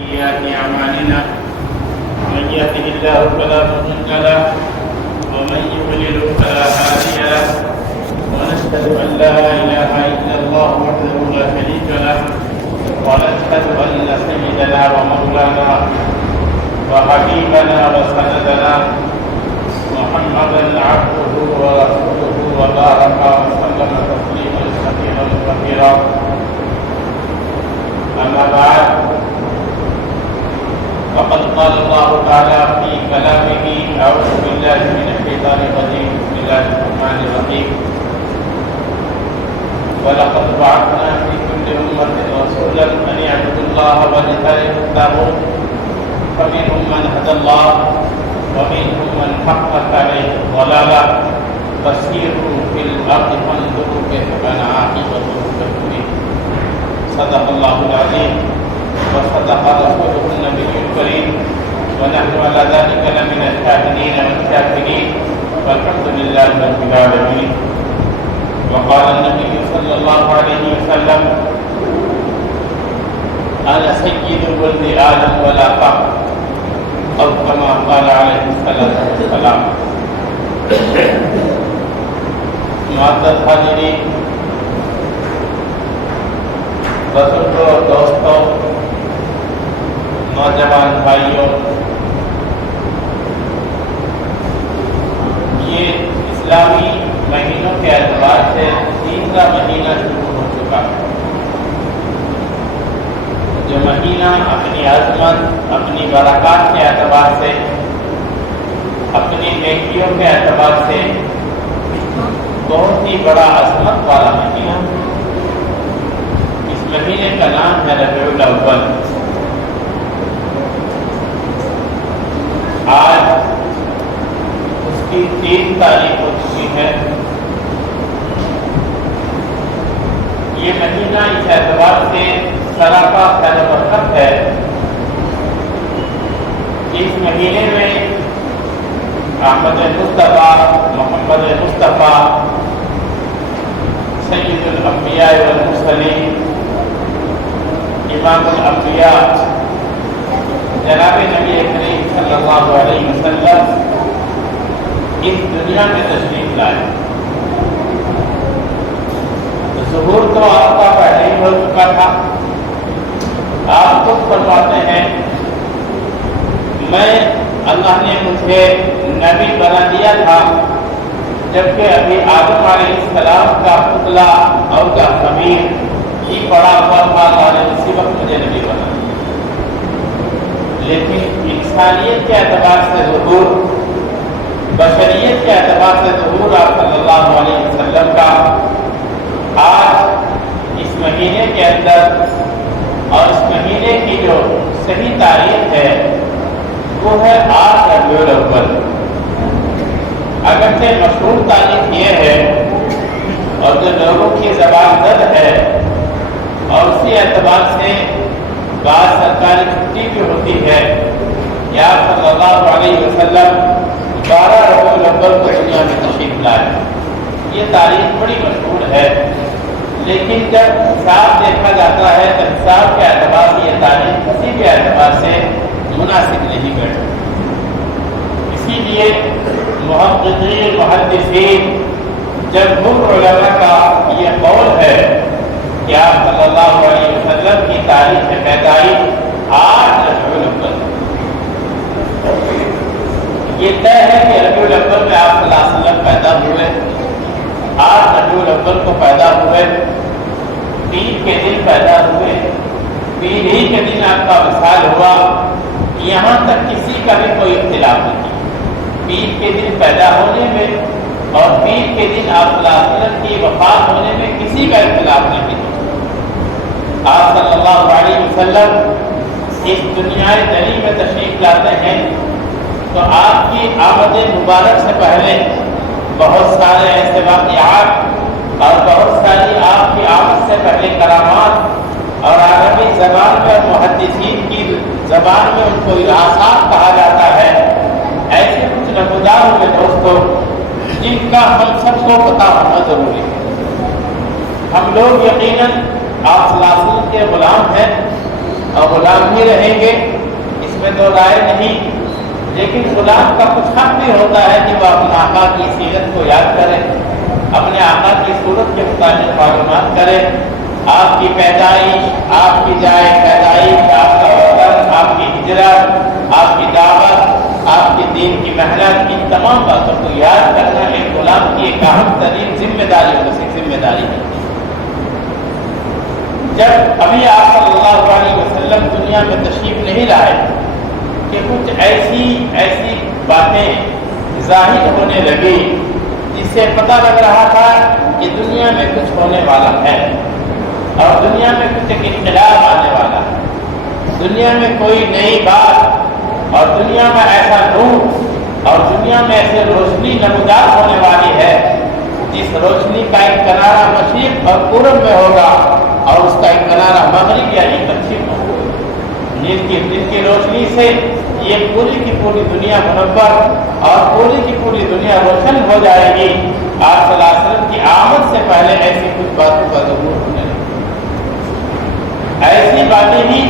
سيئات أعمالنا من يهده الله فلا مضل له ومن يضلل فلا هادي له ونشهد أن لا إله إلا الله وحده لا شريك له ونشهد أن سيدنا ومولانا وحبيبنا وسندنا محمدا عبده ورسوله وبارك وسلم تسليما كثيرا كثيرا. أما بعد فقد قال الله تعالى في كلامه: أعوذ بالله من الشيطان الرجيم، بسم الله الرحمن الرحيم. ولقد بعثنا في كل أمة رسولا أن يعبدوا الله واجتنبوا الطاغوت فمنهم من هدى الله ومنهم من حقت عليه الضلالة فسيروا في الأرض فانظروا كيف كان عاقبة المكذبين. صدق الله العظيم وصدق رسوله النبي الكريم ونحن على ذلك لمن الشاهدين والشاكرين والحمد لله رب العالمين. وقال النبي صلى الله عليه وسلم: أنا سيد ولد آدم ولا فخر، أو كما قال عليه الصلاة والسلام. معزز حاضرین، بزرگوں، دوستوں، نوجوان بھائیوں، یہ اسلامی مہینوں کے اعتبار سے تیسرا مہینہ شروع ہو چکا ہے، جو مہینہ اپنی عظمت، اپنی برکات کے اعتبار سے، اپنی نیکیوں کے اعتبار سے بہت ہی بڑا عظمت والا مہینہ. اس مہینے کا نام ہے ربیع الاول. آج اس کی 3 تاریخ ہو چکی ہے. یہ مہینہ اس اعتبار سے سراپا خیر و برکت ہے. اس مہینے میں احمد مصطفیٰ، محمد مصطفیٰ، سید الانبیاء والمرسلین، امام الانبیاء جناب نبی کریم صلی اللہ علیہ وسلم اس دنیا میں تشریف لائے. ظہور تو آپ کا پہلے ہی ہو چکا تھا. آپ خود فرماتے ہیں: میں اللہ نے مجھے نبی بنا دیا تھا جبکہ ابھی آدم علیہ السلام کا پتلا اور کا خمیر ہی پڑا ہوا تھا. اللہ نے اسی وقت مجھے نبی بنا دیا. لیکن انسانیت کے اعتبار سے ظہور، بشریت کے اعتبار سے ظہور آپ صلی اللہ علیہ وسلم کا آج اس مہینے کے اندر، اور اس مہینے کی جو صحیح تاریخ ہے وہ ہے 8 ربیع الاول. اگرچہ مشہور تاریخ یہ ہے اور جو لوگوں کی زبان زد ہے، اور اسی اعتبار سے بعض سرکاری چھٹی بھی ہوتی ہے، یا صلی اللہ علیہ وسلم 12 ربیع الاول کو دنیا میں تشریف لائے. یہ تاریخ بڑی مشہور ہے، لیکن جب حساب دیکھا جاتا ہے تو حساب کے اعتبار سے یہ تاریخ کسی بھی اعتبار سے مناسب نہیں بیٹھتی. اسی لیے محققین، محدثین، جمہور علماء کا یہ قول ہے کہ آپ صلی اللہ علیہ وسلم کی تاریخ پیدائش 8 ربیع الاول. یہ طے ہے کہ ربیع الاول میں آپ صلی اللہ علیہ وسلم پیدا ہوئے. 8 ربیع الاول کو پیدا ہوئے، پیر کے دن پیدا ہوئے، پیر ہی کے دن آپ کا وصال ہوا. یہاں تک کسی کا بھی کوئی اختلاف نہیں. پیر کے دن پیدا ہونے میں اور پیر کے دن آپ صلی اللہ علیہ وسلم کی وفات ہونے میں کسی کا اختلاف نہیں. آپ صلی اللہ علیہ وسلم اس دنیا دنی میں تشریف لاتے ہیں تو آپ کی آمد مبارک سے پہلے بہت سارے ایسے واقعات اور بہت ساری آپ کی آمد سے پہلے کرامات، اور عربی زبان میں محدثین کی زبان میں ان کو ارہاسات کہا جاتا ہے، ایسے کچھ نمودار ہوئے دوستوں جن کا ہم سب کو پتہ ہونا ضروری ہے. ہم لوگ یقیناً آپ صلی اللہ علیہ وسلم کے غلام ہیں، اور غلام بھی رہیں گے، اس میں تو رائے نہیں، لیکن غلام کا کچھ حق بھی ہوتا ہے کہ وہ اپنے آقا کی سیرت کو یاد کرے، اپنے آقا کی صورت کے مطابق معلومات کرے، آپ کی پیدائش، آپ کی جائے پیدائش، آپ کا وطن، آپ کی ہجرت، آپ کی دعوت، آپ کے دین کی محنت، ان تمام باتوں کو یاد کرنا ایک غلام کی ایک اہم ترین ذمہ داری ہے۔ جب ابھی آپ صلی اللہ علیہ وسلم دنیا میں تشریف نہیں لائے کہ کچھ ایسی باتیں ظاہر ہونے لگی جس سے پتہ لگ رہا تھا کہ دنیا میں کچھ ہونے والا ہے اور دنیا میں کچھ ایک انقلاب آنے والا ہے، دنیا میں کوئی نئی بات اور دنیا میں ایسا نور اور دنیا میں ایسے روشنی نمودار ہونے والی ہے جس روشنی کا ایک کنارہ مشرق اور پورب میں ہوگا اور اس کا ایک کنارہ مغرب یعنی پچھم میں ہوگا، جن کی روشنی سے یہ پوری کی پوری دنیا منور اور پوری کی پوری دنیا روشن ہو جائے گی۔ آپ صلی اللہ علیہ وسلم کی آمد سے پہلے ایسی کچھ باتوں کا ضرور ہونے لگا، ایسی باتیں ہی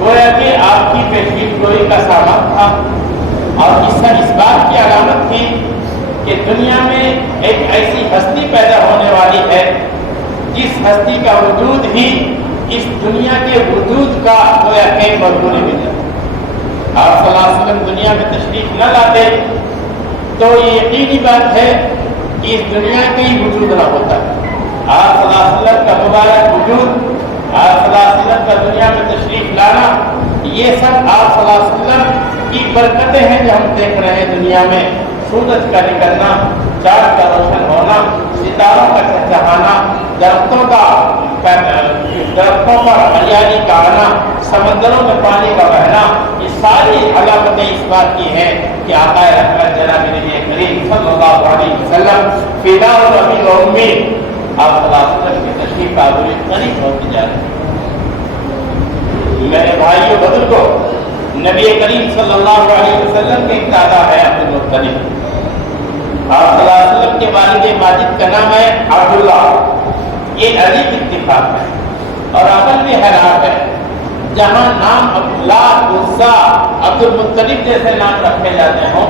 گویا کہ آپ کی پیشین گوئی کا سامان تھا اور اس بات کی علامت تھی کہ دنیا میں ایک ایسی ہستی پیدا ہونے والی ہے جس ہستی کا وجود ہی اس دنیا کے وجود کا گویا کہ مضمون بھی ہے۔ آپ صلی اللہ علیہ وسلم دنیا میں تشریف نہ لاتے تو یہ یقینی بات ہے کہ اس دنیا کا ہی وجود نہ ہوتا۔ آپ صلی اللہ علیہ وسلم کا مبارک وجود، آپ صلی اللہ علیہ وسلم کا دنیا میں تشریف لانا، یہ سب آپ صلی اللہ علیہ وسلم کی برکتیں ہیں جو ہم دیکھ رہے ہیں دنیا میں، سورج کا نکلنا، چاند کا روشن ہونا، ستاروں کا چہچہانا، درختوں پر ہریالی کا آنا، سمندروں میں پانی کا بہنا، یہ ساری علامتیں اس بات کی ہیں کہ آقا رحمت جناب نبی کریم صلی اللہ علیہ وسلم فدا الربی و امی، آپ صلی اللہ علیہ وسلم کی تشریف آوری قریب ہوتی جا رہی ہے۔ میرے بھائیوں بزرگوں، نبی کریم صلی اللہ علیہ وسلم کے ایک دادا ہے عبد المطلب، آپ صلی اللہ علیہ وسلم کے والد ماجد کا نام ہے عبداللہ، یہ عجیب اتفاق ہے اور عقل بھی حیران ہے، جہاں نام عبداللہ، عزا، عبد المطلب جیسے نام رکھے جاتے ہوں،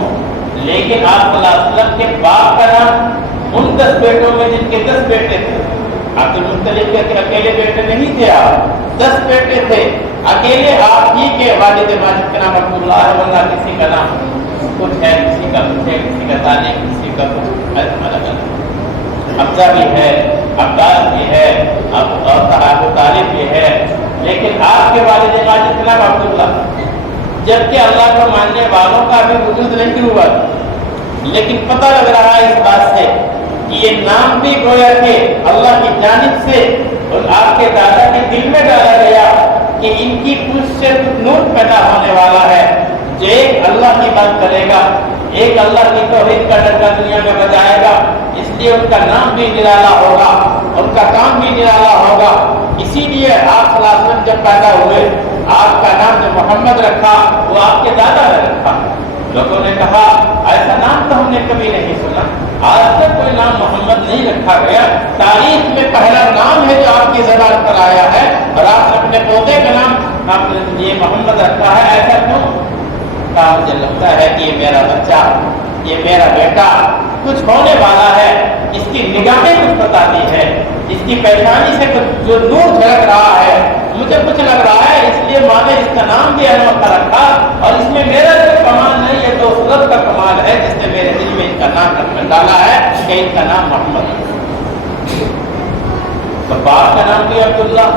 لیکن آپ صلی اللہ علیہ وسلم کے باپ کا نام ان 10 بیٹوں میں جن کے 10 بیٹے تھے، عبد المطلب کے اکیلے بیٹے نہیں تھے، آپ 10 بیٹے تھے، اکیلے آپ ہی کے والد ماجد کا نام عبداللہ ہے، ورنہ کسی کا نام کچھ ہے، کسی کا کچھ ہے، کسی کا طالب، کسی کا کچھ الگ الگ، حمزہ بھی ہے، عباس بھی ہے اور ابو طالب بھی ہے، لیکن آپ کے والد ماجد کا نام عبداللہ، جبکہ اللہ کو ماننے والوں کا بھی وجود نہیں ہوا، لیکن پتہ لگ رہا ہے اس بات سے کہ یہ نام بھی گویا کہ اللہ کی جانب سے اور آپ کے دادا کے دل میں ڈالا گیا کہ ان کی پوچھ سے نور پیدا ہونے والا ہے جو ایک اللہ کی بات کرے گا، ایک اللہ کی توحید کا ڈنکا دنیا میں بجائے گا، اس لیے ان کا نام بھی نرالا ہوگا، ان کا کام بھی نرالا ہوگا۔ اسی لیے آپ صلی اللہ علیہ وسلم جب پیدا ہوئے، آپ کا نام جو محمد رکھا وہ آپ کے دادا نے رکھا۔ لوگوں نے کہا ایسا نام تو ہم نے کبھی نہیں سنا، آج تک کوئی نام محمد نہیں رکھا گیا، تاریخ میں پہلا نام ہے جو آپ کی زبان پر آیا ہے اور آپ نے اپنے پوتے کا نام آپ نے یہ محمد رکھا ہے، ایسا کیوں؟ کہا مجھے لگتا ہے کہ یہ میرا بچہ، یہ میرا بیٹا کچھ ہونے والا ہے، اس کی نگاہیں کچھ بتاتی ہے، اس کی پریشانی سے جو نور جھلک رہا ہے، مجھے کچھ لگ رہا ہے، اس لیے ماں نے اس کا نام بھی احمد کا رکھا اور اس میں میرا جو کمال نہیں ہے تو اس رب کا کمال ہے جس نے میرے دل میں ان کا نام رکھ ڈالا ہے کہ ان کا نام محمد ہے۔ تو باپ کا نام بھی عبداللہ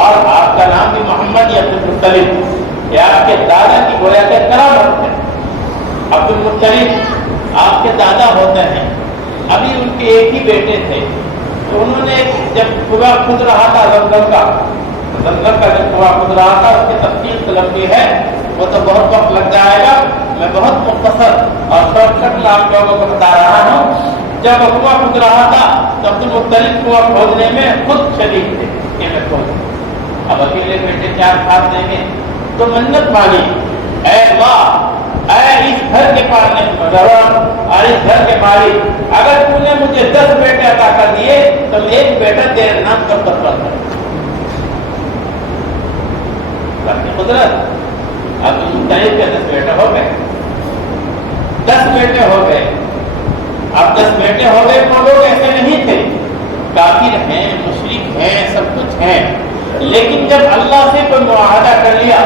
اور آپ کا نام بھی محمد یا عبد المطلب، یہ آپ کے دادا کی گویا کے کرامت ہے۔ عبد المطلب آپ کے دادا ہوتے ہیں، ابھی ان کے ایک ہی بیٹے تھے، تو انہوں نے جب کنواں کھود رہا تھا زمزم کا جب کنواں کھود رہا تھا، اس کی تفصیل تو لمبی ہے، وہ تو بہت وقت لگ جائے گا، میں بہت مختصر اور شارٹ کٹ میں آپ لوگوں کو بتا رہا ہوں۔ جب وہ کنواں کھود رہا تھا تو عبد المطلب کنواں کھودنے میں خود شریک تھے کہ میں کھود، اب اکیلے بیٹے کیا کھاد دیں گے، تو منت مانی، اے اللہ، اے اس گھر کے پالنے والے اور اس گھر کے مالک، اگر تو نے مجھے 10 بیٹے عطا کر دیے تو ایک بیٹا تیرے نام پر تربیت کروں۔ اللہ کی قدرت. عبد المطلب کے 10 بیٹے ہو گئے. 10 بیٹے ہو گئے. اب 10 بیٹے ہو گئے تو لوگ ایسے نہیں تھے. کافر ہیں, مشرک ہیں, سب کچھ ہیں. لیکن جب اللہ سے کوئی معاہدہ کر لیا,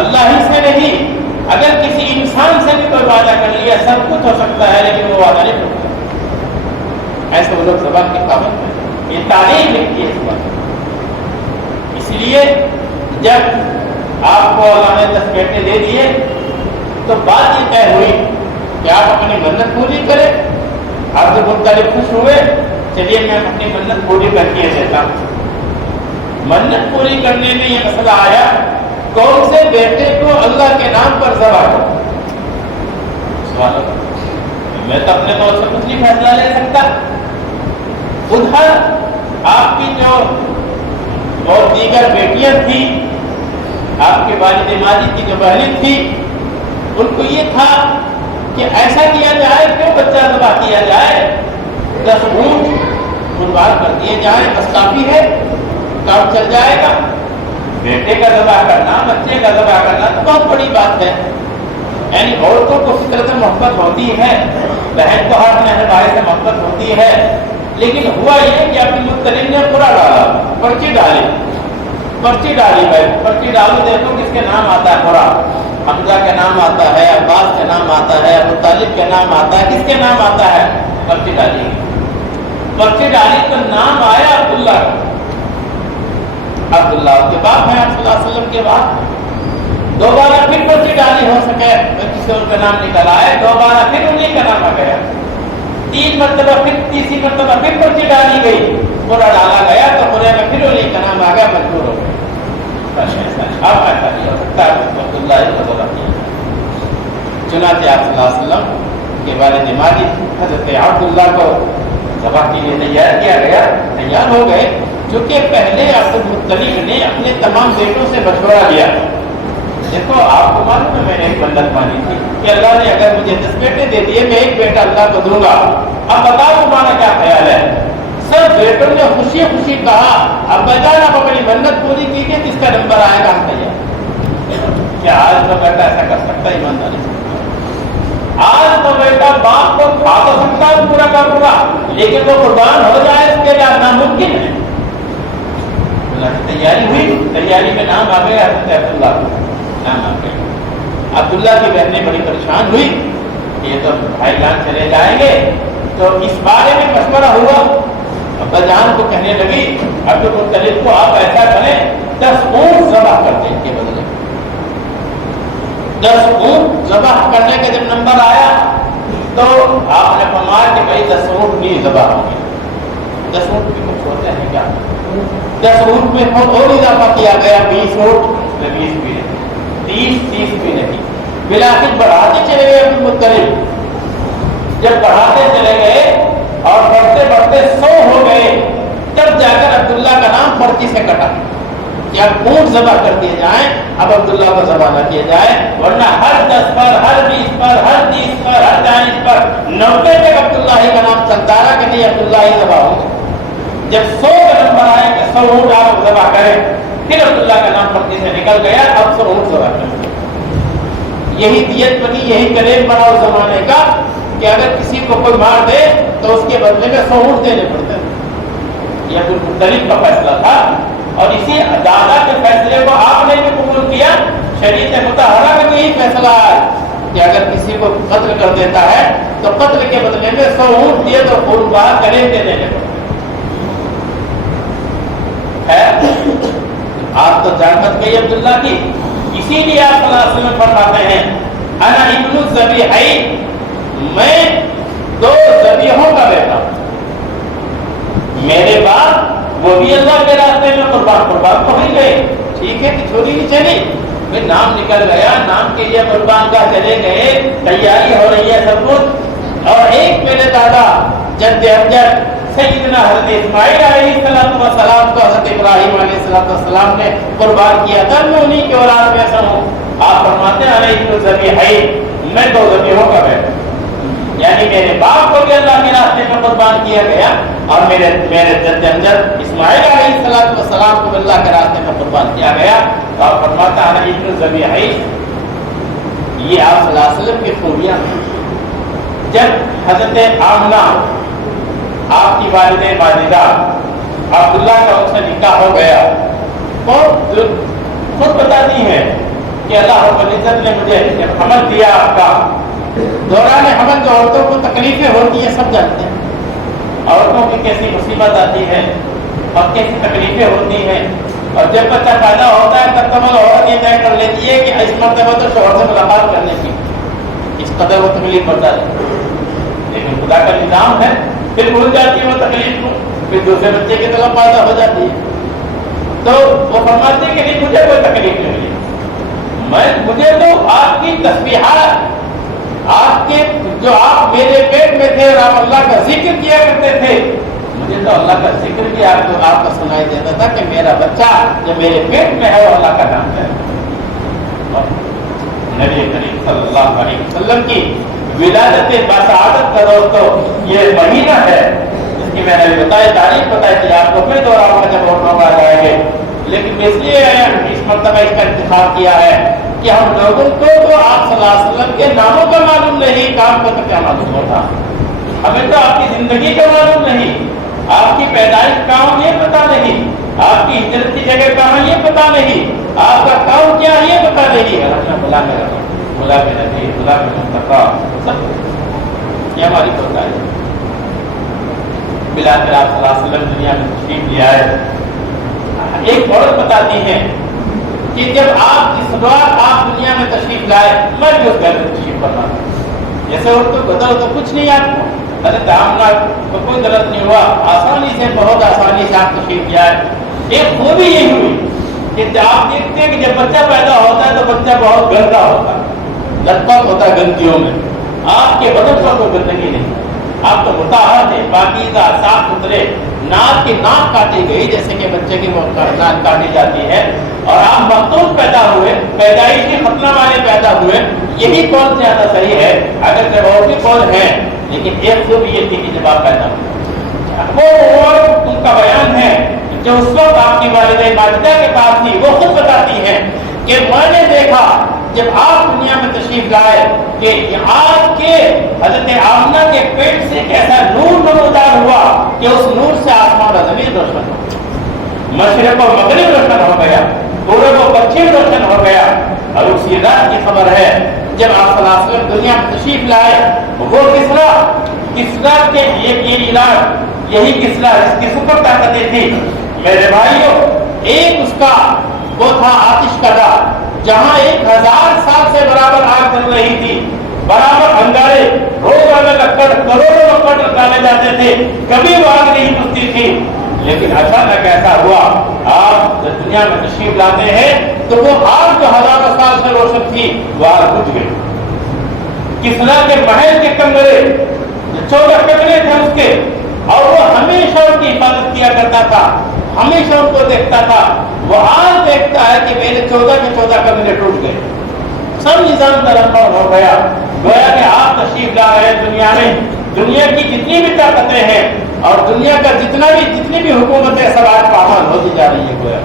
اللہ ہی سے نہیں, اگر کسی انسان سے بھی کوئی وعدہ کر لیا, سب کچھ ہو سکتا ہے لیکن وہ وعدہ نہیں کرتا. ایسے وہ لوگ زبان کے پابند ہیں. یہ تعلیم لکھتی ہے زبان. اس لیے جب آپ کو اللہ نے 10 بیٹے دے دیے تو بات یہ طے ہوئی کہ آپ اپنی منت پوری کریں. عبد المطلب خوش ہوئے, چلیے میں اپنی منت پوری کر کے دیتا ہوں. منت پوری کرنے میں یہ مسئلہ آیا, کون سے بیٹے کو اللہ کے نام پر ذبح کرو. سوال, میں تو اپنے طور سے کچھ نہیں فیصلہ لے سکتا. ادھر آپ کی جو اور دیگر بیٹیاں تھیں, آپ کے والد ماجد کی جو بہنیں تھی, ان کو یہ تھا کہ ایسا کیا جائے, کیوں بچہ ذبح کیا جائے, 10 اونٹ قربان کر دیے جائیں, بس کافی ہے, کام چل جائے گا. بیٹے کا ذبح کرنا, بچے کا ذبح کرنا تو بہت بڑی بات ہے. یعنی عورتوں کو فطرت محبت ہوتی ہے, بہن کو ہر بہن بھائی سے محبت ہوتی ہے. لیکن ہوا یہ کہ عبد المطلب نے پورا ڈالا, پرچی ڈالی بھائی, پرچی ڈالو دیکھو کس کے نام آتا ہے. پورا حمزہ کے نام آتا ہے, عباس کے نام آتا ہے, ابو طالب کے نام آتا ہے, کس کے نام آتا ہے. پرچی ڈالی تو نام آیا عبداللہ. عبداللہ کے بعد ہے, صلی اللہ علیہ وسلم کے بعد. دوبارہ پھر پرچی ڈالی, ہو سکے کسی ان کا نام نکل آئے, دوبارہ پھر انہیں کا نام آ گیا. 3 مرتبہ پھر, تیسری مرتبہ پھر پرچی ڈالی گئی, پورا ڈالا گیا تو پورے میں پھر انہیں کا نام آ گیا, مجبور ہو گئے. اب ایسا نہیں ہو سکتا, عبداللہ کو ذبح کیا. چنانچہ آپ صلی اللہ علیہ وسلم کے والد ماجد حضرت عبداللہ کو ذبح کے لیے تیار کیا گیا. تیار ہو گئے, چونکہ پہلے عبد المطلب نے اپنے تمام بیٹوں سے مشورہ لیا. دیکھو آپ کو معلوم ہے میں نے ایک منت مانی تھی کہ اللہ نے اگر مجھے 10 بیٹے دے دیے, میں ایک بیٹا اللہ کو دوں گا. اب بتاؤ تمہارا کیا خیال ہے. سب بیٹوں نے خوشی خوشی کہا, اب بیٹا آپ اپنی منت پوری کیجیے, کس کا نمبر آئے گا ہم تیار. کیا آج تو بیٹا ایسا کر سکتا ہے؟ ایمانداری سے آج تو بیٹا باپ کو کھا تو سکتا ہے پورا کا پورا, لیکن وہ قربان ہو جائے اس کے لیے ناممکن ہے. تیاری ہوئی, تیاری میں نام آ گیا حضرت عبداللہ کو, نام آ گیا. عبداللہ کی بہنیں بڑی پریشان ہوئی کہ یہ تو بھائی جان چلے جائیں گے. تو اس بارے میں مشورہ ہوا, ابا جان کو کہنے لگی عبد المطلب کو آپ ایسا کریں 10 اونٹ ذبح کر دیں کے بدلے. 10 اونٹ ذبح کرنے کا جب نمبر آیا تو آپ نے فرمایا کہ بھائی 10 اونٹ نہیں ذبح ہوں گے. 10 اونٹ بھی کچھ ہوتے ہیں کیا؟ 10 اونٹ میں اور اضافہ کیا گیا, 20 اونٹ میں 20 بھی نہیں, 30 بھی نہیں. بلاخر بڑھاتے چلے گئے عبد المطلب. جب بڑھاتے چلے گئے اور بڑھتے بڑھتے 100 ہو گئے, تب جا کر عبداللہ کا نام پرچی سے کٹا کہ اب اونٹ ذبح کر دیے جائیں, اب عبداللہ کو ذبح نہ کیے جائے, ورنہ ہر 10 پر, ہر 20 پر, ہر 30 پر, ہر 40 پر, 90 تک عبداللہ ہی کا نام چلتا رہا کہ نہیں عبداللہ ہی ذبح ہو. جب 100 کا نمبر آئے کہ 100 اونٹ آپ ذبح کریں, پھر عبداللہ کا نام پرچی سے نکل گیا, اب 100 اونٹ ذبح کریں. یہی دیت بنی, یہی کلیم بنا اس زمانے کا کہ اگر کسی کو کوئی مار دے تو اس کے بدلے میں 100 اونٹ دینے پڑتے ہیں. یہ عبد المطلب کا فیصلہ تھا, اور اسی دادا کے فیصلے کو آپ نے بھی قبول کیا. شریعت مطہرہ میں بھی یہی فیصلہ ہے کہ اگر کسی کو قتل کر دیتا ہے تو قتل کے بدلے میں 100 اونٹ دیے تو خون بہا کریں کے دینے پڑتے. آپ تو جانت گئی عبداللہ کی, اسی لیے آپ صلی اللہ علیہ وسلم فرماتے ہیں انا ابن الذبیحین, میں 2 ذبیحوں کا بیٹا ہوں. میرے بعد وہ بھی اللہ کے راستے میں قربان تو نہیں گئے, ٹھیک ہے کہ چھوڑی نہیں چلی, پھر نام نکل گیا, نام کے لیے قربان کا چلے گئے, تیاری ہو رہی ہے سب کچھ. اور ایک میرے دادا جد امجد سیدنا حضرت اسماعیل علیہ السلام کو حضرت ابراہیم علیہ السلام نے قربان کیا تھا, میں انہیں کی اولاد میں سے ہوں. آپ فرماتے ہیں علیہ الذبیحین, میں 2 ذبیحوں کا بیٹا. یعنی میرے باپ کو بھی اللہ کے راستے میں قربان کیا گیا اور میرے جد امجد اسماعیل علیہ السلام کو اللہ کے راستے میں قربان کیا گیا. اور فرماتا ہے ابن ذبیحین، یہ آپ صلی اللہ علیہ وسلم کی خوبیاں ہیں. جب حضرت آمنہ آپ کی والدہ ماجدہ عبداللہ کا ان سے نکاح ہو گیا تو خود بتاتی ہیں کہ اللہ رب العزت نے مجھے جب حمل دیا آپ کا، دوران حمل جو عورتوں کو تکلیفیں ہوتی ہیں سب جانتے ہیں، عورتوں کی کیسی مصیبت آتی ہے اور کیسی تکلیفیں ہوتی ہیں. اور جب بچہ پیدا ہوتا ہے تب تک عورت یہ طے کر لیتی ہے کہ اس مرتبہ تو شوہر سے ملاقات کرنے کی، اس قدر وہ تکلیف بڑھتا ہے. لیکن خدا کا نظام ہے، پھر بھول جاتی ہے وہ تکلیف کو، پھر دوسرے بچے کی طرف پیدا ہو جاتی ہے. تو وہ فرماتے ہیں کہ نہیں مجھے کوئی تکلیف نہیں ہوئی، مجھے تو آپ کی تسبیحات، آپ کے جو آپ میرے پیٹ میں تھے اور آپ اللہ کا ذکر کیا کرتے تھے، مجھے تو اللہ کا ذکر بھی آپ کو سنائی دیتا تھا کہ میرا بچہ جو میرے پیٹ میں ہے وہ اللہ کا نام ہے. نبی کریم صلی اللہ علیہ وسلم کی ولادت بسعادت کا دوستو یہ مہینہ ہے جس کی میں نے بتائی تاریخ بتائی تھی آپ کو، پھر دوہراؤں جب اور موقع جائیں گے. لیکن اس لیے اس مرتبہ اس کا انتخاب کیا ہے کہ ہم لوگوں کو تو آپ صلی اللہ علیہ وسلم کے ناموں کا معلوم نہیں، کام کو تو کیا معلوم ہوتا. ہمیں تو آپ کی زندگی کا معلوم نہیں، آپ کی پیدائش کہاں یہ پتا نہیں، آپ کی ہجرت کی جگہ کہاں یہ پتا نہیں، آپ کا کام کیا یہ پتا نہیں. بلا میرا بلا کے نبی، بلا کے مصطفیٰ، سب یہ ہماری ہوتا ہے. بلا کر آپ صلی اللہ علیہ وسلم دنیا میں تشریف لے آئے. ایک عورت بتاتی ہیں کہ جب آپ اس بار آپ دنیا میں تشریف لائے، میں بھی اس گھر میں تشریف کرنا تھا. جیسے عورتوں کو غلط تو کچھ نہیں آپ کو، حضرت آمنہ کو کوئی غلط نہیں ہوا، آسانی سے بہت آسانی سے آپ تشریف لے آئے. ایک خوبی یہ ہوئی کہ آپ دیکھتے ہیں کہ جب بچہ پیدا ہوتا ہے تو بچہ بہت گندا ہوتا ہے، لت پت ہوتا ہے گندگیوں میں. آپ کے بدن پر کوئی گندگی نہیں، آپ تو مطہر تھے، پاکیزہ، صاف ستھرے. ناک کی ناک کاٹی گئی جیسے کہ بچے کی ناک کاٹی جاتی ہے، اور آپ مخصوص پیدا ہوئے، پیدائشی ختنہ والے پیدا ہوئے. یہی قول زیادہ صحیح ہے، اگر جب اور بھی قول ہے، لیکن ایک خوب یہ تھی کہ جب آپ پیدا ہوئے وہ اور ان کا بیان ہے جو اس وقت آپ کی والدہ ماجدہ کے پاس تھی، وہ خود بتاتی ہیں کہ میں نے دیکھا جب آپ دنیا میں تشریف لائے کہ آپ کے حضرت آمنہ کے پیٹ سے ایک ایسا نور نمودار ہوا کہ اس نور سے آسمان و زمین روشن ہو، مشرق و مغرب روشن ہو گیا، پورب و پچھم روشن ہو گیا. اور اسی رات کی خبر ہے جب آپ صلی اللہ علیہ وسلم دنیا میں تشریف لائے، وہ کسرا کے یہ علاج، یہی کسرا اس کی سپر طاقتیں تھی میرے بھائیوں. ایک اس کا وہ تھا آتش کدا، جہاں 1000 سال سے برابر آگ جل رہی تھی، برابر انگارے روزانہ لکڑ کروڑوں لکڑ ڈالے جاتے تھے، کبھی وہ آگ نہیں بجھتی تھی. لیکن اچانک ایسا ہوا آپ جب دنیا میں تشریف لاتے ہیں تو وہ آگ جو ہزاروں سال سے روشن تھی وہ آگ بجھ گئی. کسرا کے محل کے کمرے 14 کمرے تھے اس کے، اور وہ ہمیشہ ان کی حفاظت کیا کرتا تھا، ہمیشہ ان کو دیکھتا تھا. وہ آج دیکھتا ہے کہ میرے 14 کے 14 کمرے ٹوٹ گئے، سب نظام درخور ہو گیا. گویا کہ آپ تشریف لا رہے دنیا میں، دنیا کی جتنی بھی طاقتیں ہیں اور دنیا کا جتنی بھی حکومتیں سب آج پامال ہوتی جا رہی ہے. گویا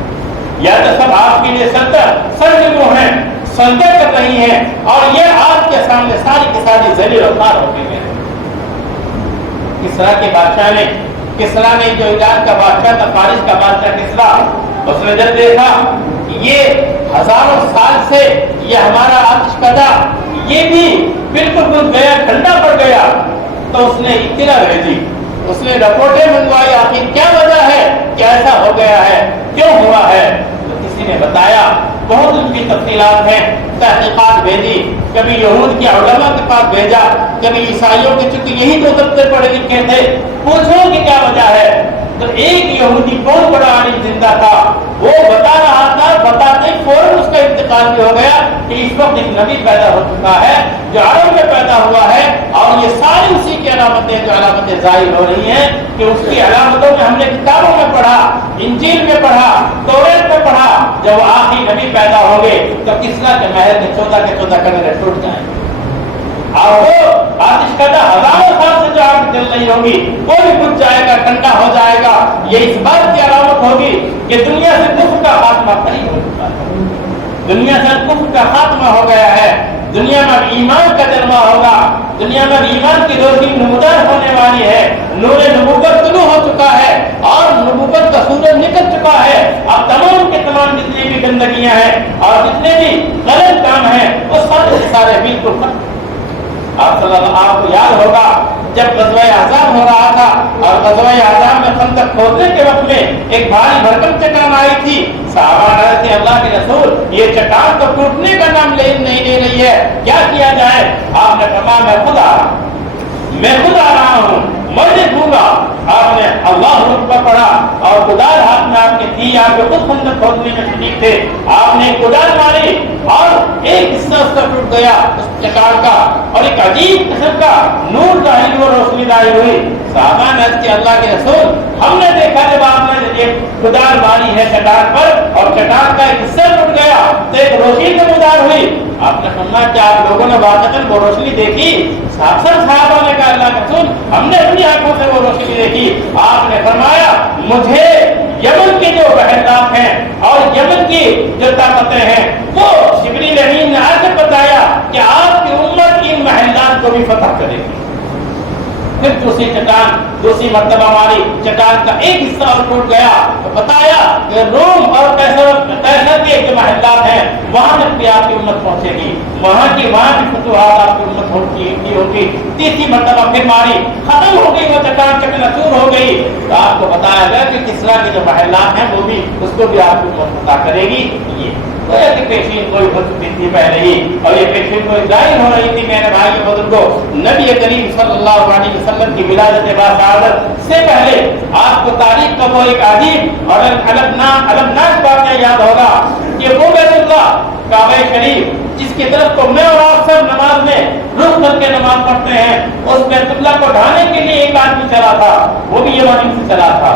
یا تو سب آپ کے لیے سرگرم ہیں، سجدہ کر رہی ہیں، اور یہ آپ کے سامنے ساری کی ساری ذلیل و خوار ہو گئے ہیں. کسرا کے بادشاہ نے، کسرا نے جو ایران کا بادشاہ تھا، فارس کا بادشاہ کسرا، اس نے جب دیکھا یہ ہزاروں سال سے یہ ہمارا آتش کدا یہ بھی بالکل بجھ گیا، ٹھنڈا پڑ گیا، تو اس نے اطلاع بھیجی، اس نے رپورٹیں منگوائی آخر کیا وجہ ہے کہ ایسا ہو گیا ہے، کیوں ہوا ہے. تو کسی نے بتایا، بہت ان کی تفصیلات ہیں، تحقیقات بھیجی، کبھی یہود کے علماء کے پاس بھیجا، کبھی عیسائیوں کے، چونکہ یہی دو دفتر پڑھے لکھے تھے، پوچھو کہ کیا وجہ ہے. تو ایک یہودی بہت بڑا عالم زندہ تھا، وہ بتا رہا تھا، بتاتے ہی فوراً اس کا انتقال بھی ہو گیا کہ اس وقت ایک نبی پیدا ہو چکا ہے جو عرب میں پیدا ہوا ہے، اور یہ ساری اسی کی علامتیں جو علامتیں ظاہر ہو رہی ہیں کہ اس کی علامتوں میں ہم نے کتابوں میں پڑھا، انجیل میں پڑھا، توریت میں پڑھا، جب وہ آخری نبی پیدا ہو گئے تو کسرا کے محل میں 14 کے 14 کمرے ٹوٹ جائیں. اور وہ آتش کدہ ہزاروں سال سے جو آگ جل رہی ہوگی وہ بھی بجھ جائے گا، ٹھنڈا ہو جائے گا. یہ اس بات کی علامت ہوگی کہ دنیا سے کفر کا خاتمہ قریب ہو چکا ہے، دنیا سے کفر کا خاتمہ ہو گیا ہے، دنیا میں ایمان کا جلوہ ہوگا، دنیا میں ایمان کی روشنی نمودار ہونے والی ہے، نور نبوت طلوع ہو چکا ہے اور نبوت کا سورج نکل چکا ہے. اب تمام کے تمام جتنی بھی گندگیاں ہیں اور جتنے بھی غلط کام ہیں وہ سارے بالکل ختم. آپ کو یاد ہوگا جب غزوہ احزاب ہو رہا تھا اور غزوہ احزاب میں خندق کھودنے کے وقت میں ایک بھاری بھرکم چٹان آئی تھی. صحابہ کہہ رہے تھے اللہ کے رسول یہ چٹان تو ٹوٹنے کا نام نہیں لے رہی ہے، کیا کیا جائے؟ آپ نے فرمایا میں خود آ رہا ہوں، میں دیکھوں گا. آپ نے اللہ اکبر پڑھا اور کدال ہاتھ میں آپ کی تھی، آپ کے خود خندق کھودنے میں شریک تھے. آپ نے کدال ماری اور ایک حصہ اس کا ٹوٹ گیا اس چٹان کا اور ایک عجیب قسم کا نور ظاہر ہوا، روشنی ظاہر ہوئی. صحابہ نے عرض کیا اللہ کے رسول ہم نے دیکھا جب آپ نے ایک کدال ماری ہے چٹان پر اور چٹان کا ایک حصہ ٹوٹ گیا تو ایک روشنی نمودار ہوئی. آپ نے فرمایا کیا آپ لوگوں نے واقعتاً وہ روشنی دیکھی؟ صحابہ نے کہا اللہ کے رسول ہم نے اپنی آنکھوں سے وہ روشنی دیکھی. آپ نے فرمایا مجھے یمن کے جو بحرات ہیں اور یمن کی جو طاقتیں ہیں وہ جبریل امین نے آ کے بتایا کہ آپ کی امت ان محلات کو بھی فتح کرے گی. پھر دوسری مرتبہ ہماری چٹان کا ایک حصہ اور ٹوٹ گیا تو بتایا کہ روم اور قیصر کے جو محلات ہیں وہاں تک بھی آپ کی امت پہنچے گی، وہاں کی فتوحات آپ کی امت ہوگی. تیسری مرتبہ پھر ماری ختم ہو گئی، وہ چٹان چکناچور ہو گئی تو آپ کو بتایا گیا کہ کسرا کے جو محلات ہیں وہ بھی اس کو بھی آپ کی امت فتح کرے گی. یہ پیشین کوئی ہو چکی تھی پہلے ہی اور یہ پیشین کوئی ظاہر ہو رہی تھی. میرے بھائی کے بزرگوں نبی کریم صلی اللہ علیہ وسلم کی ولادت باسعادت سے پہلے آپ کو تاریخ کا وہ ایک عجیب اور المناک واقعہ یاد ہوگا کہ وہ بیت اللہ کعبہ شریف جس کی طرف کو میں اور آپ سب نماز میں رخ کر کے نماز پڑھتے ہیں اس بیت اللہ کو ڈھانے کے لیے ایک آدمی چلا تھا، وہ بھی یمن سے چلا تھا.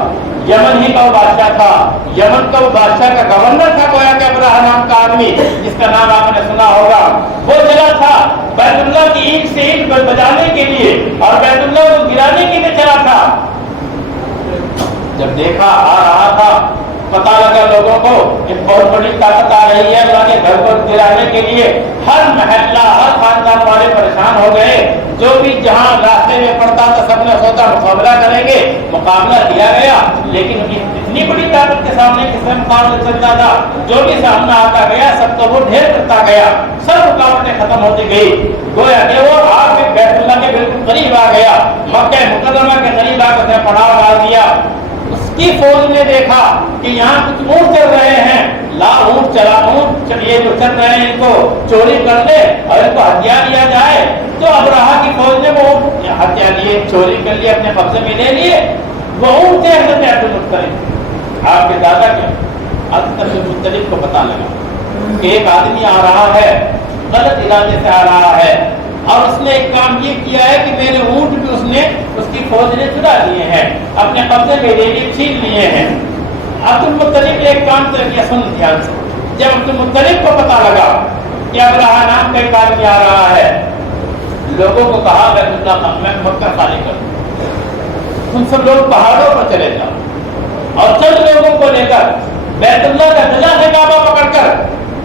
یمن ہی کا وہ بادشاہ تھا، یمن کا وہ بادشاہ کا گورنر تھا گویا کہ ابراہ نام کا آدمی جس کا نام آپ نے سنا ہوگا. وہ چلا تھا بیت اللہ کی اینٹ سے اینٹ بجانے کے لیے اور بیت اللہ کو گرانے کے لیے چلا تھا. جب دیکھا آ رہا تھا پتا لگا لوگوں کو کہ بہت بڑی طاقت آ رہی ہے اللہ کے گھر کو گرانے کے لیے. ہر محلہ ہر خاندان والے پریشان ہو گئے، جو بھی جہاں راستے میں پڑتا تھا سب نے سوچا مقابلہ کریں گے. مقابلہ کیا گیا لیکن اتنی بڑی طاقت کے سامنے کس میں مقابلہ چلتا تھا، جو بھی سامنے آتا گیا سب کو وہ ڈھیر کرتا گیا، سب رکاوٹیں ختم ہوتی گئی. گویا کہ وہ آپ کے بیت اللہ کے بالکل قریب آ گیا، مکہ مکرمہ کے قریب آ کر پڑاؤ ڈال دیا. اس کی فوج نے دیکھا کہ یہاں کچھ اونٹ چل رہے ہیں، اونٹ یہ جو چل رہے ہیں ان کو چوری کر لے اور ان کو ہتھیار لیا جائے. تو ابراہ کی فوج نے وہ ہتھیار لیے، چوری کر لیے، اپنے قبضے میں لے لیے. وہ اونٹ تھے حضرت عبد المطلب، آپ کے دادا کے حضرت عبد المطلب کو پتا لگا کہ ایک آدمی آ رہا ہے، غلط ارادے سے آ رہا ہے اور اس نے ایک کام یہ کیا ہے کہ میرے اونٹ بھی اس کی فوج نے چرا لیے ہیں، اپنے قبضے میں لے لیے، چھین لیے ہیں. عبد المطلب نے ایک کام کیا، سن دھیان سے. جب عبد المطلب کو پتا لگا کہ ابراہ نام کا ایک آدمی آ رہا ہے، لوگوں کو کہا میں مکہ خالی کر دوں، تم سب لوگ پہاڑوں پر چلے جاؤ اور چند لوگوں کو لے کر بیت اللہ کا دجا سے کعبہ پکڑ کر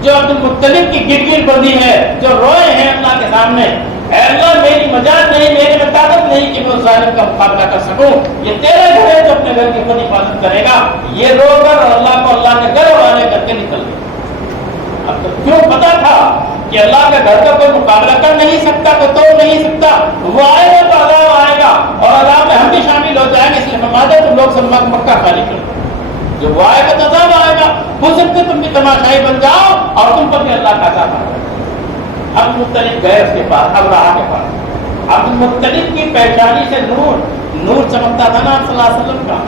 جو عبد المطلب کی گڑ بندی ہے، جو روئے ہیں اللہ کے سامنے، اے اللہ میری مجال نہیں، میرے میں طاقت نہیں کہ میں اس ظالم کا مقابلہ کر سکوں، یہ تیرا گھر ہے جو اپنے گھر کی خود حفاظت کرے گا. یہ رو کر اور اللہ کو اللہ کے گھر والے کر کے نکل گئے. اب تو کیوں پتا تھا کہ اللہ کے گھر کا کوئی مقابلہ کر نہیں سکتا، کوئی توڑ نہیں سکتا، وہ آئے گا تو عذاب آئے گا اور عذاب میں ہم بھی شامل ہو جائیں گے. اس لیے فرماتے تم لوگ سب مکہ خالی کر دو، جب وہ آئے گا تو عذاب آئے گا. ہو سکتے تم بھی تماشائی بن جاؤ اور تم پر بھی اللہ کا عذاب آئے گا. عبد المطلب گئے اس کے پاس، ابراہ کے پاس. عبد المطلب کی پہچانی سے نور چمکتا تھا نا صلی اللہ علیہ وسلم کا،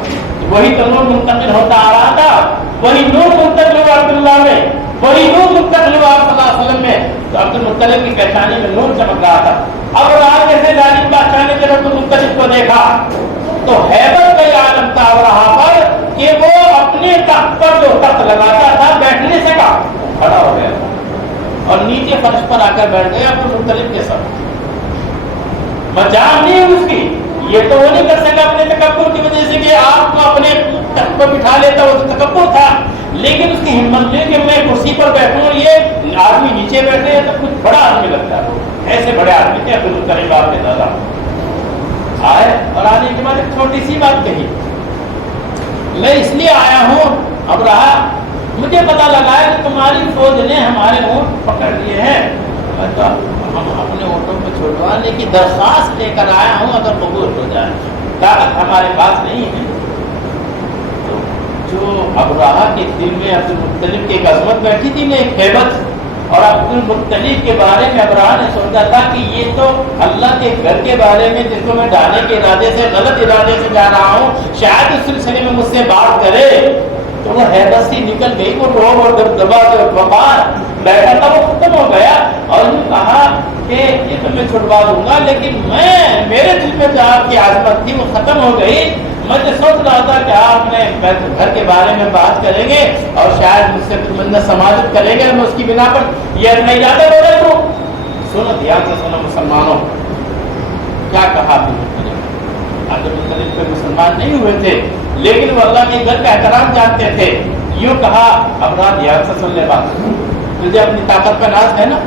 وہی تو نور منتقل ہوتا آ رہا تھا، وہی نور منتقل ہوا عبداللہ میں، وہی نور منتقل ہوا صلی اللہ علیہ وسلم میں. تو عبد المطلب کی پہچانی میں نور چمک رہا تھا. اب ابراہ جیسے ظالم بادشاہ نے جب عبد المطلب کو دیکھا تو حیبت کا یہ عالم تھا ابراہ پر کہ وہ اپنے تخت پر جو تخت لگاتا تھا بیٹھنے سے کھڑا ہو گیا اور نیچے فرش پر آ کر بیٹھ گیا عبد المطلب کے ساتھ. مجال نہیں ہے اس کی. یہ تو وہ نہیں کر سکا اپنے تکبر کی وجہ سے کہ آپ کو اپنے تخت پر بٹھا لیتا, وہ تو تکبر تھا, لیکن اس کی ہمت نہیں کہ میں کرسی پر بیٹھوں اور یہ آدمی نیچے بیٹھے تو کچھ بڑا آدمی لگتا ہے. ایسے بڑے آدمی تھے عبد المطلب آپ کے دادا. آئے اور آنے کے بعد ایک چھوٹی سی بات کہی, میں اس لیے آیا ہوں اب رہا, مجھے پتا لگا ہے کہ تمہاری فوج نے ہمارے اونٹ پکڑ لیے ہیں, تو ہم اپنے اونٹوں کو چھوڑوانے کی درخواست لے کر آیا ہوں, اگر قبول ہو جائے. طاقت ہمارے پاس نہیں ہے. تو جو ابراہا کے دل میں عبد المطلب کی ایک عظمت بیٹھی تھی نا, ایک ہیبت, اور عبد المطلب کے بارے میں ابراہا نے سوچا تھا کہ یہ تو اللہ کے گھر کے بارے میں جس کو میں ڈالنے کے ارادے سے, غلط ارادے سے جا رہا ہوں, شاید اس سلسلے میں مجھ سے بات کرے. تو وہ حیرت سی نکل گئی, وہ روب اور دبدبا جو وقار بیٹھا تھا وہ ختم ہو گیا, اور انہوں نے کہا کہ یہ تو میں چھڑوا دوں گا, لیکن میرے دل میں جو آپ کی عظمت تھی وہ ختم ہو گئی. میں تو سوچ رہا تھا کہ آپ اپنے گھر کے بارے میں بات کریں گے اور شاید مجھ سے منت سماجت کریں گے, میں اس کی بنا پر یہ میں ارادہ ہو رہا ہوں. سنو دھیان سے سنو مسلمانوں, کیا کہا عبد المطلب پہ مسلمان نہیں ہوئے تھے, لیکن وہ اللہ کے گھر کا احترام جانتے تھے. یوں کہا, ابراہ دھیان سے سن لے بات, تجھے اپنی طاقت کا ناز ہے نا,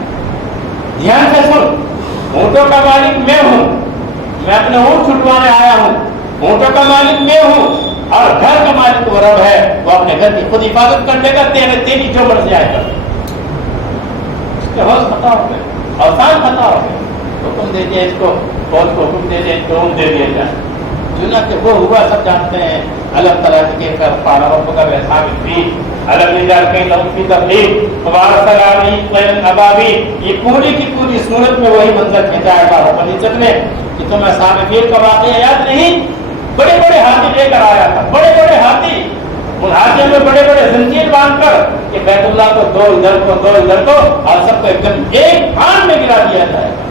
دھیان سے سن. اونٹوں کا مالک میں ہوں, میں اپنے اونٹ چھٹوانے آیا ہوں. اونٹوں کا مالک میں ہوں, اور گھر کا مالک وہ رب ہے, وہ اپنے گھر کی خود حفاظت کر دے گا. تیری جو مرضی آئے گا. اس کے حوص خطا ہو گئے, اوسان خطا ہو گئے. حکم دے دیا اس کو, فوج کو حکم دے دیا, ڈرون دے دیا جائے. چنانچہ وہ ہوا سب جانتے ہیں. الگ طرح کے پارا رب کا ویسا بھی الگ نجات کے لوگ کی تبلیغ ہمارا سلامی قین ابابی, یہ پوری کی پوری صورت میں وہی منظر کھینچایا گا رب العزت نے. کہ تمہیں اصحاب فیل کا واقعہ یاد نہیں, بڑے بڑے ہاتھی لے کر آیا تھا, بڑے بڑے ہاتھی. ان ہاتھیوں میں بڑے بڑے زنجیر باندھ کر کہ بیت اللہ کو دو ادھر کو دو ادھر کو, اور سب کو ایک دم ایک ہاتھ میں گرا دیا جائے گا.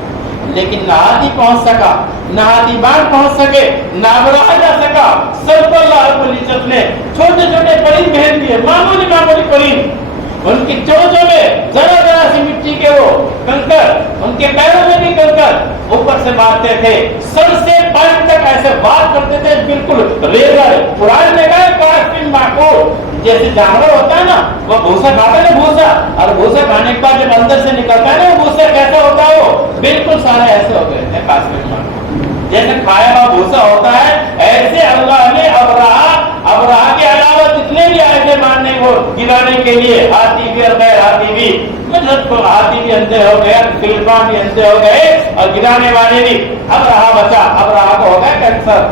لیکن نہ ہاتھی پہنچ سکا, نہ ہاتھی بان پہنچ سکے, نہ ابراہ جا سکا. سب کو اللہ رب العزت نے چھوٹے چھوٹے پرند بھیج دیے, معمولی معمولی پرند. ان کی چونچوں میں ذرا ذرا سی مٹی کے وہ کنکر, ان کے پیروں میں بھی کنکر اوپر سے مارتے تھے, سر سے پیر تک ایسے وار کرتے تھے, بالکل ریزر. قرآن نے کہا کاشفن معقول, جیسے جانور ہوتا ہے نا, وہ بھوسا کھاتا ہے نا, بھوسا, اور بھوسا کھانے کے بعد جب اندر سے نکلتا ہے نا وہ بھوسا کیسا ہوتا ہے, وہ بالکل سارے ایسے ہو گئے تھے. کاشفن معقول جیسے کھایا ہوا بھوسا ہوتا ہے, ایسے اللہ نے ابراہ کے علاوہ جتنے بھی آئے تھے مارنے کو گرانے کے لیے, ہاتھی بھی اور غیر ہاتھی بھی, مطلب تو ہاتھی بھی اندھے ہو گئے, فلپان بھی اندھے ہو گئے, اور گرانے والے بھی. ابراہ بچا, ابراہ کو ہو گیا کینسر,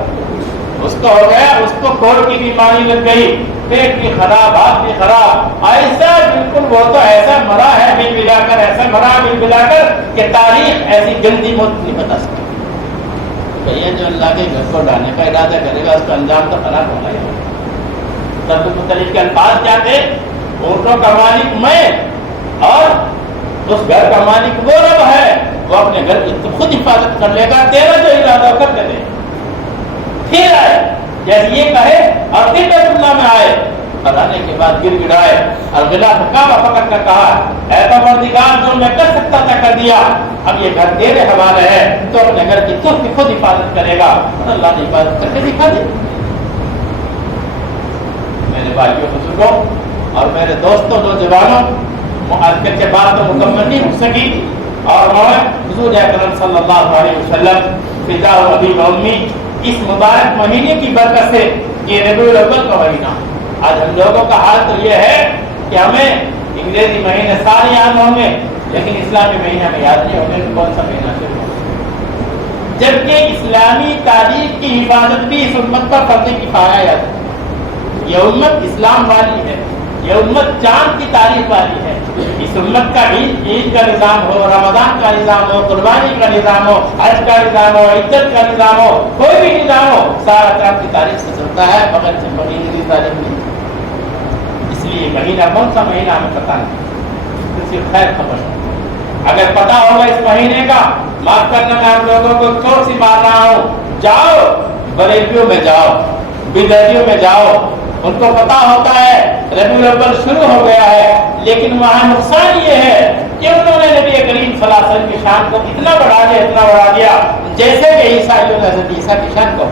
اس کو ہو گیا, اس کو کوڑ کی بیماری لگ گئی, پیٹ بھی خراب, ہاتھ بھی خراب, ایسا بالکل وہ تو ایسا مرا ہے مل ملا کر, ایسا مرا مل ملا کر کہ تاریخ ایسی گندی موت نہیں بتا سکتی. بھیا جو اللہ کے گھر کو ڈالنے کا ارادہ کرے گا اس کا انجام تو خراب ہونا ہی ہوگا. تب مختلف کے الفاظ کیا تھے, اونٹوں کا مالک میں, اور اس گھر کا مالک وہ رب ہے, وہ اپنے گھر کی خود حفاظت کر لے گا. تیرا جو ارادہ کر دے. پھر آئے جیسے یہ کہے, اور پھر بیت اللہ میں آئے, اور آنے کے بعد گر گڑائے اور غلاف کعبہ پکڑ کر کہا, اے پروردگار جو میں کر سکتا تھا کر دیا, اب یہ گھر تیرے حوالے ہے, تو اپنے گھر کی خود حفاظت کرے گا. اور اللہ نے حفاظت کر کے دکھا دی. میرے بھائیوں بزرگوں اور میرے دوستوں نوجوانوں, آج کل کے بات تو مکمل نہیں ہو سکی, اور میں حضور اکرم صلی اللہ علیہ وسلم فدا و ابی و امی اس مبارک مہینے کی برکت سے, یہ ربیع الاول کا مہینہ, آج ہم لوگوں کا حال تو یہ ہے کہ ہمیں انگریزی مہینے سارے یاد ہوں گے, لیکن اسلامی مہینہ میں یاد نہیں ہوں گے کہ کون سا مہینہ شروع ہو. جبکہ اسلامی تاریخ کی حفاظت بھی اس امت پر فرض کفایہ ہے. یہ امت اسلام والی ہے, یہ امت چاند کی تاریخ والی ہے. اس امت کا عید کا نظام ہو, رمضان کا نظام ہو, قربانی کا نظام ہو, حج کا نظام ہو, عزت کا نظام ہو, کوئی بھی نظام ہو, سارا چاند کی تاریخ سے چلتا ہے, مگر مہینے کی تاریخ نہیں. اس لیے مہینہ کون سا مہینہ ہمیں پتا نہیں, اس کی خیر خبر ہے. اگر پتا ہوگا اس مہینے کا, معاف کرنا میں آپ لوگوں کو چور سی مار رہا ہوں, جاؤ بریلیوں میں جاؤ, بدعتیوں میں جاؤ, ان کو پتا ہوتا ہے ربیع الاول شروع ہو گیا ہے, لیکن وہاں نقصان یہ ہے کہ انہوں نے نبی کریم صلی اللہ علیہ وسلم کی شان کو اتنا بڑھا دیا, اتنا بڑھا دیا, جیسے کہ عیسائیوں نے حضرت عیسیٰ کی شان کو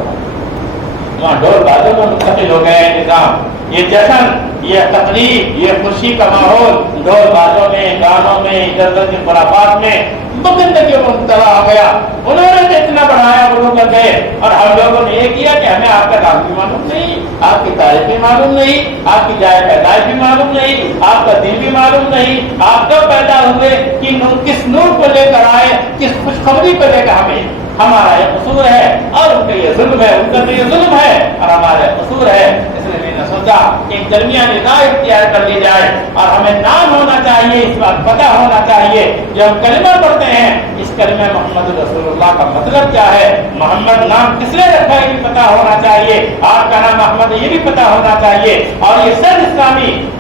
وہاں ڈھول بازوں میں منتقل ہو گئے نظام، یہ جشن، یہ تقریب، یہ خوشی کا ماحول ڈھول بازوں میں، گانوں میں، ادھر ادھر کے خرافات میں زندگی میں مبتلا ہو گیا۔ انہوں نے اتنا بڑھایا وہ لوگ کر گئے، اور ہم لوگوں نے یہ کیا کہ ہمیں آپ کا نام بھی معلوم نہیں، آپ کی تاریخ بھی معلوم نہیں، آپ کی جائے پیدائش بھی معلوم نہیں، آپ کا دن بھی معلوم نہیں، آپ کب پیدا ہوئے، کس نور کو لے کر آئے، کس خوشخبری کو لے کر ہمیں، ہمارا یہ قصور ہے اور ان کا یہ ظلم ہے، ان کا تو یہ ظلم ہے اور ہمارا یہ قصور ہے۔ اس لیے میں نے سوچا ایک درمیانی رائے اختیار کر لی جائے، اور ہمیں نام ہونا چاہیے، اس بات پتہ ہونا چاہیے جو ہم کلمہ پڑھتے ہیں اس کلمہ محمد رسول اللہ کا مطلب کیا ہے، محمد نام کس نے رکھا ہے یہ بھی پتہ ہونا چاہیے، آپ کا نام احمد یہ بھی پتہ ہونا چاہیے، اور یہ سب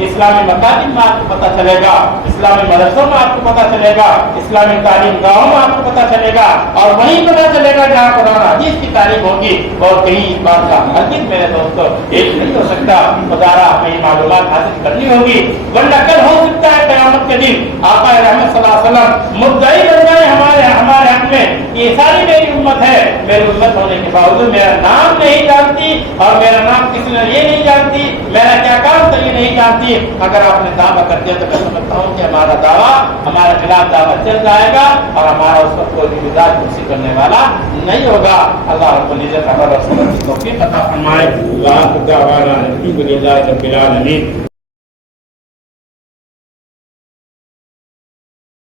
اسلامی مکاتب میں آپ کو پتہ چلے گا، اسلامی مدرسوں میں آپ کو پتہ چلے گا، اسلامی تعلیم گاہوں میں آپ کو پتہ چلے گا، اور وہیں پتہ چلے گا جہاں قرآن حدیث کی تعلیم ہوگی، اور کہیں اس بات کا ہرگز میرے دوستوں ایک نہیں ہو سکتا۔ خدارا ہمیں یہ معلومات حاصل کرنی ہوگی، ورنہ کل ہو سکتا ہے قیامت کے دن آقا رحمت صلی اللہ علیہ وسلم مدعی بن جائے ہمارے حق میں، یہ ساری میری امت ہے، میری امت ہونے کے باوجود میرا نام نہیں جانتی، اور میرا نام کسی نے یہ نہیں جانتی، میرا کیا کام تو یہ نہیں جانتی۔ اگر آپ نے دعویٰ کر دیا تو میں سمجھتا ہوں کہ ہمارا دعویٰ ہمارے خلاف دعویٰ چل جائے گا، اور ہمارا اس وقت کوئی بھی مزاج کرسی کرنے والا نہیں ہوگا۔ اللہ رب العزت ہمارا رسول کی توفیق عطا فرمائے۔ وآخر دعوانا الحمد للہ رب العالمین۔